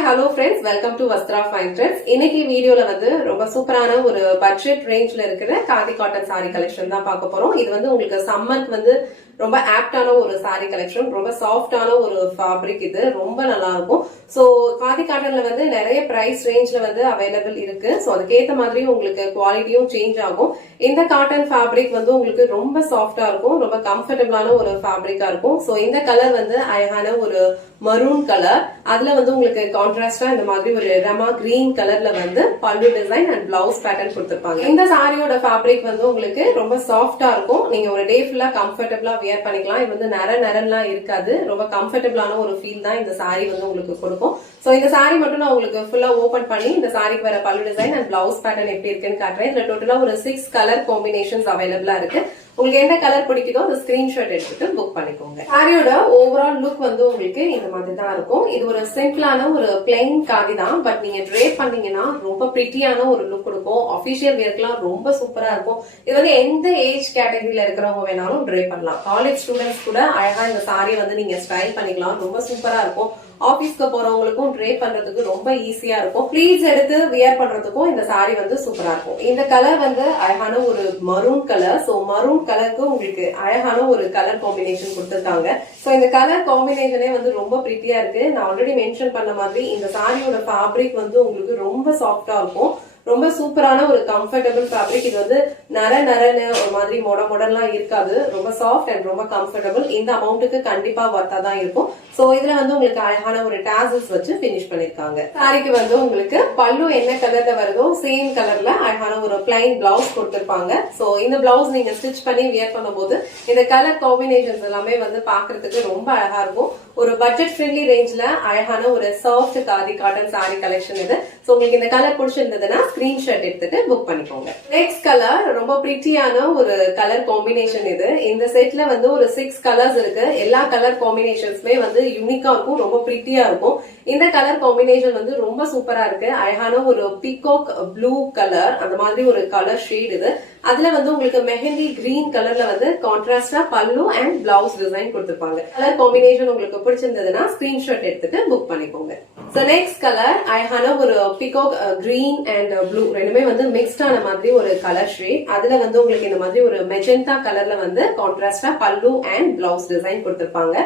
Hi hello friends, welcome to Vastra fine trends. இன்னைக்கு வீடியோல வந்து ரொம்ப சூப்பரான ஒரு பட்ஜெட் ரேஞ்ச்ல இருக்கிற காதி காட்டன் சாரி கலெக்ஷன் தான் பார்க்க போறோம். இது வந்து உங்களுக்கு சம்மருக்கு வந்து ரொம்ப ஆப்டான ஒரு சாரி கலெக்ஷன், ரொம்ப சாஃப்டான ஒரு ஃபேப்ரிக். இது ரொம்ப நல்லா இருக்கும். ஸோ காதி காட்டன்ல வந்து நிறைய பிரைஸ் ரேஞ்ச்ல வந்து அவைலபிள் இருக்கு. ஸோ அதுக்கேற்ற மாதிரி உங்களுக்கு குவாலிட்டியும் சேஞ்ச் ஆகும். இந்த காட்டன் ஃபேப்ரிக் வந்து உங்களுக்கு ரொம்ப சாஃப்டா இருக்கும், ரொம்ப கம்ஃபர்டபுளான ஒரு ஃபேப்ரிக்கா இருக்கும். ஸோ இந்த கலர் வந்து அழகான ஒரு மரூன் கலர், அதுல வந்து உங்களுக்கு கான்ட்ராஸ்டா இந்த மாதிரி ஒரு ரமா கிரீன் கலர்ல வந்து பல்லு டிசைன் அண்ட் பிளவுஸ் பேட்டர்ன் கொடுத்திருப்பாங்க. இந்த சாரியோட ஃபேப்ரிக் வந்து உங்களுக்கு ரொம்ப சாஃப்டா இருக்கும். நீங்க ஒரு டே ஃபுல்லா கம்ஃபர்டபுளா வியர் பண்ணிக்கலாம். இது வந்து நரன்லாம் இருக்காது. ரொம்ப கம்ஃபர்டபுளான ஒரு ஃபீல் தான் இந்த சாரி வந்து உங்களுக்கு கொடுக்கும். சோ இந்த சாரி மட்டும் நான் உங்களுக்கு ஃபுல்லா ஓபன் பண்ணி இந்த சாரிக்கு வர பல்லு டிசைன் அண்ட் பிளவுஸ் பேட்டர்ன் எப்படி இருக்குன்னு காட்டுறேன். இதுல டோட்டலா ஒரு 6 கலர் காம்பினேஷன்ஸ் அவைலபிளா இருக்கு. உங்களுக்கு எந்த கலர் பிடிக்குதோ அந்த ஸ்கிரீன்ஷாட் எடுத்துட்டு புக் பண்ணிக்கோங்க. சாரியோட ஓவரால் லுக் வந்து உங்களுக்கு இந்த மாதிரி தான் இருக்கும். இது ஒரு சிம்பிளான ஒரு பிளைன் காதி தான், பட் நீங்க ட்ரேப் பண்ணீங்கன்னா ரொம்ப பிரிட்டியான ஒரு லுக் கொடுக்கும். ஆஃபிஷியல் வேர்க்கெல்லாம் ரொம்ப சூப்பரா இருக்கும். இது வந்து எந்த ஏஜ் கேட்டகரியில இருக்கிறவங்க வேணாலும் ட்ரேப் பண்ணலாம். காலேஜ் ஸ்டூடெண்ட்ஸ் கூட அழகா இந்த சாரியை வந்து நீங்க ஸ்டைல் பண்ணிக்கலாம். ரொம்ப சூப்பரா இருக்கும். ஆபீஸ்க்கு போறவங்களுக்கும் ட்ரேப் பண்றதுக்கு ரொம்ப ஈஸியா இருக்கும். ப்ளீட்ஸ் எடுத்து வியர் பண்றதுக்கும் இந்த சாரி வந்து சூப்பரா இருக்கும். இந்த கலர் வந்து அழகான ஒரு மரூன் கலர். சோ மரூன் கலருக்கு உங்களுக்கு அழகான ஒரு கலர் காம்பினேஷன் கொடுத்திருக்காங்க. சோ இந்த கலர் காம்பினேஷனே வந்து ரொம்ப பிரிட்டியா இருக்கு. நான் ஆல்ரெடி மென்ஷன் பண்ண மாதிரி இந்த சாரியோட ஃபேப்ரிக் வந்து உங்களுக்கு ரொம்ப சாஃப்டா இருக்கும். ரொம்ப சூப்பரான ஒரு கம்ஃபர்டபுள் ஃபேப்ரிக். இது வந்து நரன்னு ஒரு மாதிரி மொடலாம் இருக்காது. ரொம்ப சாஃப்ட் அண்ட் ரொம்ப கம்ஃபர்டபுள். இந்த அமௌண்ட்டுக்கு கண்டிப்பா வர்த்தா தான் இருக்கும். சோ இதுல வந்து உங்களுக்கு அழகான ஒரு டாசல்ஸ் வச்சு பினிஷ் பண்ணிருக்காங்க. சாரிக்கு வந்து உங்களுக்கு பல்லு என்ன கலர்ல வருதோ சேம் கலர்ல அழகான ஒரு பிளைன் பிளவுஸ் கொடுத்திருப்பாங்க. சோ இந்த பிளவுஸ் நீங்க ஸ்டிச் பண்ணி வியர் பண்ணும்போது இந்த கலர் காம்பினேஷன்ஸ் எல்லாமே வந்து பாக்குறதுக்கு ரொம்ப அழகா இருக்கும். ஒரு பட்ஜெட் ஃப்ரெண்ட்லி ரேஞ்ச்ல அழகான ஒரு soft khadi cotton sari collection இது. சோ உங்களுக்கு இந்த கலர் பிடிச்சிருந்ததுன்னா ஸ்கிரீன்ஷாட் எடுத்துட்டு புக் பண்ணிக்கோங்க. நெக்ஸ்ட் கலர் ரொம்ப பிரிட்டியான ஒரு கலர் காம்பினேஷன் இது. இந்த செட்ல வந்து ஒரு 6 கலர்ஸ் இருக்கு. எல்லா கலர் காம்பினேஷன்ஸ்மே வந்து யூனிக்கா இருக்கும், ரொம்ப பிரிட்டியா இருக்கும். இந்த கலர் காம்பினேஷன் வந்து ரொம்ப சூப்பரா இருக்கு. அழகான ஒரு பீகாக் ப்ளூ கலர், அந்த மாதிரி ஒரு கலர் ஷேட் இது. அதுல வந்து உங்களுக்கு மெஹந்தி கிரீன் கலர்ல வந்து கான்ட்ராஸ்டா பல்லு அண்ட் பிளவுஸ் டிசைன் கொடுத்திருப்பாங்க. கலர் காம்பினேஷன் உங்களுக்கு பிடிச்சிருந்ததுன்னா ஸ்கிரீன்ஷாட் எடுத்துட்டு புக் பண்ணிக்கோங்க. சோ நெக்ஸ்ட் கலர் அழகான ஒரு பீகாக் கிரீன் அண்ட் ப்ளூ ரெண்டுமே வந்து மிக்ஸ்ட் ஆன மாதிரி ஒரு கலர் ஷேட். அதுல வந்து உங்களுக்கு இந்த மாதிரி ஒரு மெஜெண்டா கலர்ல வந்து கான்ட்ராஸ்டா பல்லு அண்ட் பிளவுஸ் டிசைன் கொடுத்திருப்பாங்க.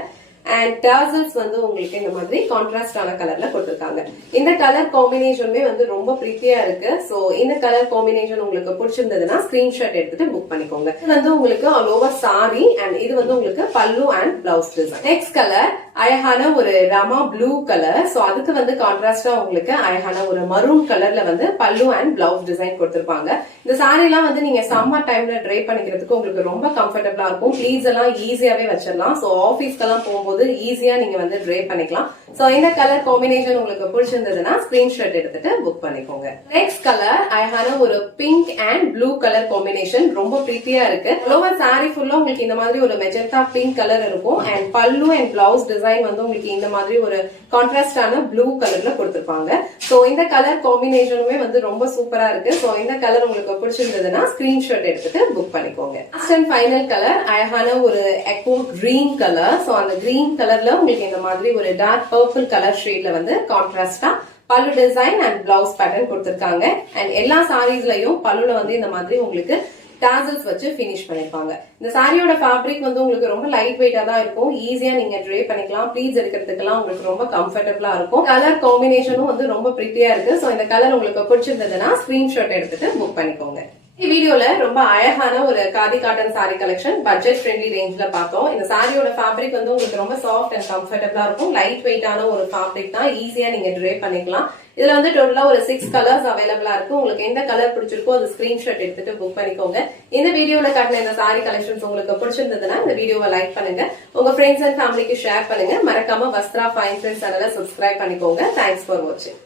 அண்ட் டாசல்ஸ் வந்து உங்களுக்கு இந்த மாதிரி கான்ட்ராஸ்டான கலர்ல கொடுத்திருக்காங்க. இந்த கலர் காம்பினேஷனுமே வந்து ரொம்ப பிரிட்டியா இருக்கு. சோ இந்த கலர் காம்பினேஷன் உங்களுக்கு பிடிச்சிருந்ததுன்னா ஸ்கிரீன்ஷாட் எடுத்துட்டு புக் பண்ணிக்கோங்க. இது வந்து உங்களுக்கு ஆல் ஓவர் சாரி அண்ட் இது வந்து உங்களுக்கு பல்லு and blouse design. Next colour அழகான ஒரு ரமா ப்ளூ கலர். சோ அதுக்கு வந்து கான்ட்ராஸ்டா உங்களுக்கு அழகான ஒரு மரூன் கலர்ல வந்து பல்லு அண்ட் பிளவுஸ் டிசைன் கொடுத்திருப்பாங்க. இந்த சாரி எல்லாம் வந்து நீங்க சம்மர் டைம்ல ட்ரை பண்ணிக்கிறதுக்கு உங்களுக்கு ரொம்ப கம்ஃபர்டபுளா இருக்கும். ப்ளீட்ஸ் எல்லாம் ஈஸியாவே வச்சிடலாம். சோ ஆபீஸ்க்கெல்லாம் போகும்போது ஈஸியா நீங்க வந்து ட்ரை பண்ணிக்கலாம். சோ இந்த கலர் காம்பினேஷன் உங்களுக்கு பிடிச்சிருந்ததுன்னா ஸ்கிரீன்ஷாட் எடுத்துட்டு புக் பண்ணிக்கோங்க. நெக்ஸ்ட் கலர் அழகான ஒரு pink and blue colour combination, ரொம்ப பிரிட்டியா இருக்கு. ஓவர் சாரி ஃபுல்லா உங்களுக்கு இந்த மாதிரி ஒரு மெஜெண்டா பிங்க் கலர் இருக்கும். அண்ட் பல்லு அண்ட் பிளவுஸ் டிசைன் வந்து உங்களுக்கு இந்த மாதிரி ஒரு கான்ட்ராஸ்டான ப்ளூ கலர்ல கொடுத்திருப்பாங்க. சோ இந்த கலர் காம்பினேஷனுமே வந்து ரொம்ப சூப்பரா இருக்கு. சோ இந்த கலர் உங்களுக்கு பிடிச்சிருந்ததுன்னா ஸ்கிரீன்ஷாட் எடுத்துட்டு புக் பண்ணிக்கோங்க. லாஸ்ட் அண்ட் ஃபைனல் கலர் அழகான ஒரு எக்கோ கிரீன் கலர். சோ அந்த கிரீன் கலர்ல உங்களுக்கு இந்த மாதிரி ஒரு டார்க் பர்பிள் கலர் ஷேட்ல வந்து கான்ட்ராஸ்டா பல்லு டிசைன் அண்ட் பிளவுஸ் பேட்டர்ன் கொடுத்திருக்காங்க. அண்ட் எல்லா சாரீஸ்லயும் பல்லுல வந்து இந்த மாதிரி உங்களுக்கு டாசல்ஸ் வச்சு பினிஷ் பண்ணிருப்பாங்க. இந்த சாரியோட ஃபேப்ரிக் வந்து உங்களுக்கு ரொம்ப லைட் வெயிட்டா தான் இருக்கும். ஈஸியா நீங்க ட்ரே பண்ணிக்கலாம். ப்ளீட்ஸ் எடுக்கிறதுக்கெல்லாம் உங்களுக்கு ரொம்ப கம்ஃபர்டபுளா இருக்கும். கலர் காம்பினேஷனும் வந்து ரொம்ப பிரிட்டியா இருக்கு. சோ இந்த கலர் உங்களுக்கு பிடிச்சிருந்ததுன்னா ஸ்கிரீன்ஷாட் எடுத்துட்டு புக் பண்ணிக்கோங்க. இந்த வீடியோல ரொம்ப அழகான ஒரு khadi cotton sari collection budget friendly ரேஞ்ச்ல பார்த்தோம். இந்த சாரியோட ஃபேப்ரிக் வந்து உங்களுக்கு ரொம்ப சாஃப்ட் அண்ட் கம்ஃபர்டபுளா இருக்கும். லைட் வெயிட்டான ஒரு ஃபேப்ரிக் தான், ஈஸியா நீங்க ட்ரே பண்ணிக்கலாம். இதுல வந்து டோட்டலா ஒரு 6 கலர்ஸ் அவைலபிளா இருக்கு. உங்களுக்கு எந்த கலர் பிடிச்சிருக்கோ அது ஸ்கிரீன்ஷாட் எடுத்துட்டு புக் பண்ணிக்கோங்க. இந்த வீடியோல காட்டின இந்த சாரி கலெக்ஷன்ஸ் உங்களுக்கு பிடிச்சிருந்ததுன்னா இந்த வீடியோவை லைக் பண்ணுங்க, உங்க ஃப்ரெண்ட்ஸ் அண்ட் ஃபேமிலிக்கு ஷேர் பண்ணுங்க. மறக்காம வஸ்த்ரா ஃபைன் ட்ரெண்ட்ஸ் சேனலை சப்ஸ்கிரைப் பண்ணிக்கோங்க. தேங்க்ஸ் ஃபார் வாட்சிங்.